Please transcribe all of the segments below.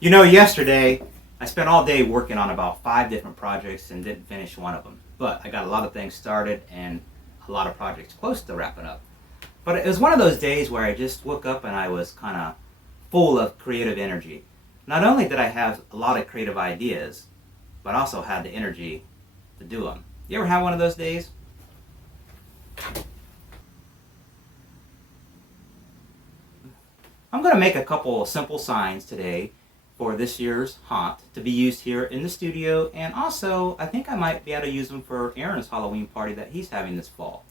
You know, yesterday I spent all day working on about 5 different projects and didn't finish one of them. But I got a lot of things started and a lot of projects close to wrapping up. But it was one of those days where I just woke up and I was kind of full of creative energy. Not only did I have a lot of creative ideas, but I also had the energy to do them. You ever have one of those days? I'm going to make a couple simple signs today for this year's haunt to be used here in the studio, and also I think I might be able to use them for Aaron's Halloween party that he's having this fall.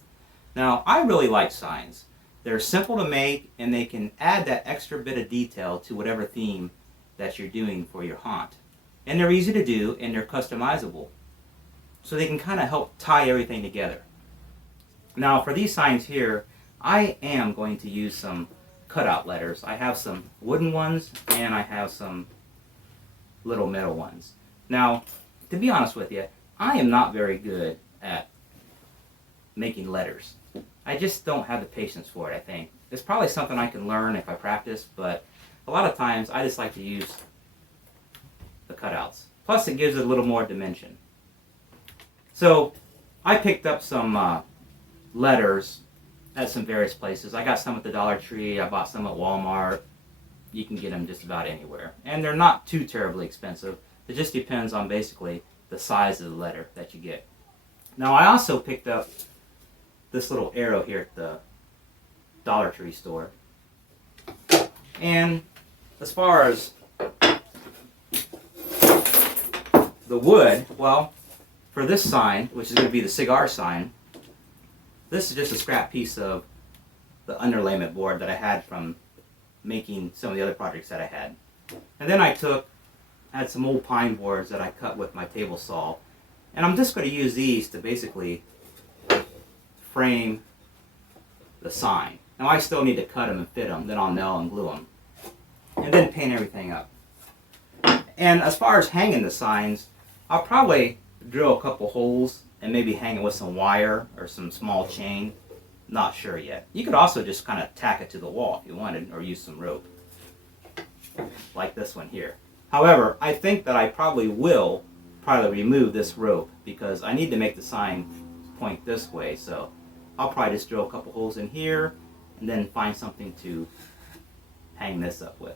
Now, I really like signs. They're simple to make and they can add that extra bit of detail to whatever theme that you're doing for your haunt. And they're easy to do and they're customizable. So they can kind of help tie everything together. Now for these signs here, I am going to use some cutout letters. I have some wooden ones and I have some little metal ones. Now, to be honest with you, I am not very good at making letters. I just don't have the patience for it, I think. It's probably something I can learn if I practice, but a lot of times I just like to use the cutouts. Plus it gives it a little more dimension. So I picked up some letters at some various places. I got some at the Dollar Tree, I bought some at Walmart. You can get them just about anywhere. And they're not too terribly expensive. It just depends on basically the size of the letter that you get. Now I also picked up this little arrow here at the Dollar Tree store. And as far as the wood, well, for this sign, which is going to be the cigar sign, this is just a scrap piece of the underlayment board that I had from making some of the other projects that I had. And then I had some old pine boards that I cut with my table saw. And I'm just going to use these to basically frame the sign. Now I still need to cut them and fit them, then I'll nail and glue them. And then paint everything up. And as far as hanging the signs, I'll probably drill a couple holes and maybe hang it with some wire or some small chain. Not sure yet. You could also just kind of tack it to the wall if you wanted, or use some rope. Like this one here. However, I think that I probably will remove this rope because I need to make the sign point this way, so I'll probably just drill a couple holes in here and then find something to hang this up with.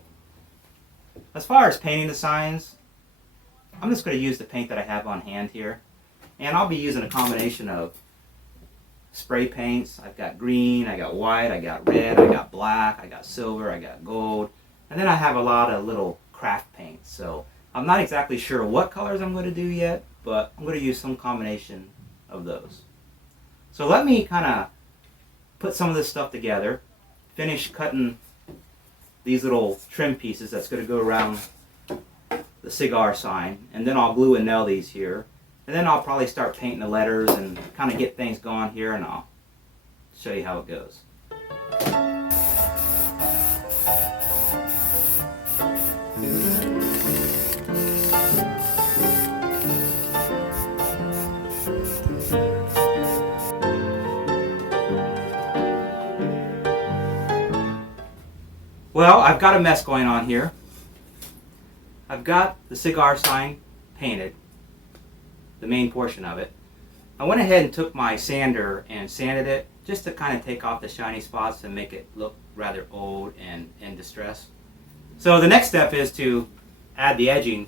As far as painting the signs, I'm just going to use the paint that I have on hand here, and I'll be using a combination of spray paints. I've got green, I got white, I got red, I got black, I got silver, I got gold, and then I have a lot of little craft paints. So I'm not exactly sure what colors I'm going to do yet, but I'm going to use some combination of those. So let me kind of put some of this stuff together, finish cutting these little trim pieces that's going to go around the cigar sign, and then I'll glue and nail these here. And then I'll probably start painting the letters and kind of get things going here, and I'll show you how it goes. Well, I've got a mess going on here. I've got the cigar sign painted, the main portion of it. I went ahead and took my sander and sanded it just to kind of take off the shiny spots and make it look rather old and distressed. So the next step is to add the edging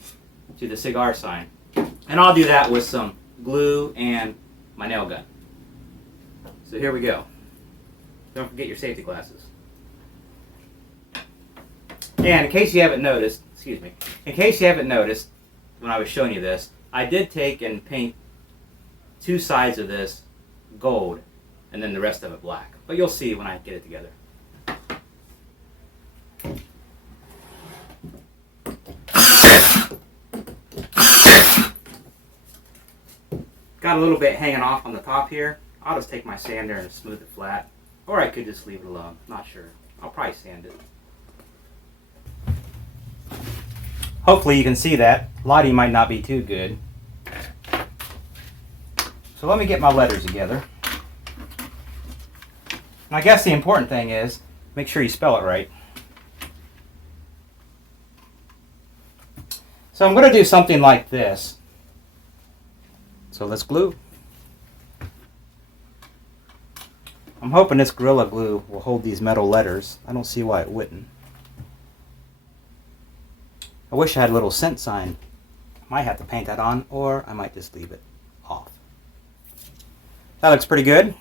to the cigar sign. And I'll do that with some glue and my nail gun. So here we go. Don't forget your safety glasses. And in case you haven't noticed, when I was showing you this, I did take and paint 2 sides of this gold and then the rest of it black. But you'll see when I get it together. Got a little bit hanging off on the top here. I'll just take my sander and smooth it flat. Or I could just leave it alone. Not sure. I'll probably sand it. Hopefully you can see that. Lighting might not be too good. So let me get my letters together. I guess the important thing is make sure you spell it right. So I'm going to do something like this. So let's glue. I'm hoping this Gorilla Glue will hold these metal letters. I don't see why it wouldn't. I wish I had a little scent sign. Might have to paint that on, or I might just leave it off. That looks pretty good.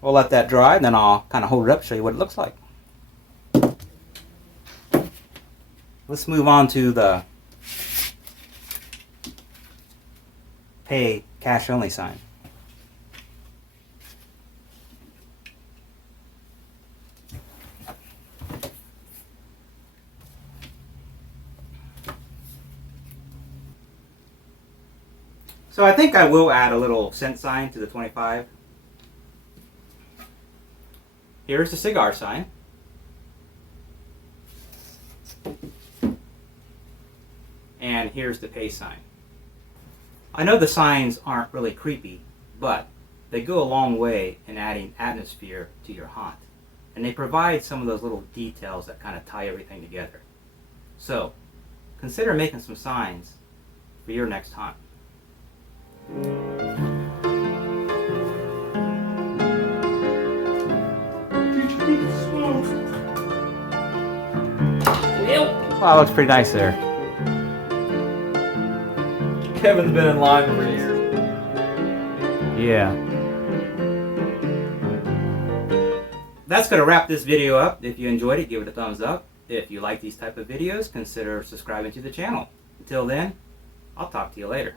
We'll let that dry, and then I'll kind of hold it up, show you what it looks like. Let's move on to the pay cash only sign. So I think I will add a little cent sign to the 25. Here's the cigar sign. And here's the pay sign. I know the signs aren't really creepy, but they go a long way in adding atmosphere to your haunt. And they provide some of those little details that kind of tie everything together. So, consider making some signs for your next haunt. Wow, looks pretty nice there. Kevin's been in line for years. Yeah. That's going to wrap this video up. If you enjoyed it, give it a thumbs up. If you like these type of videos, consider subscribing to the channel. Until then, I'll talk to you later.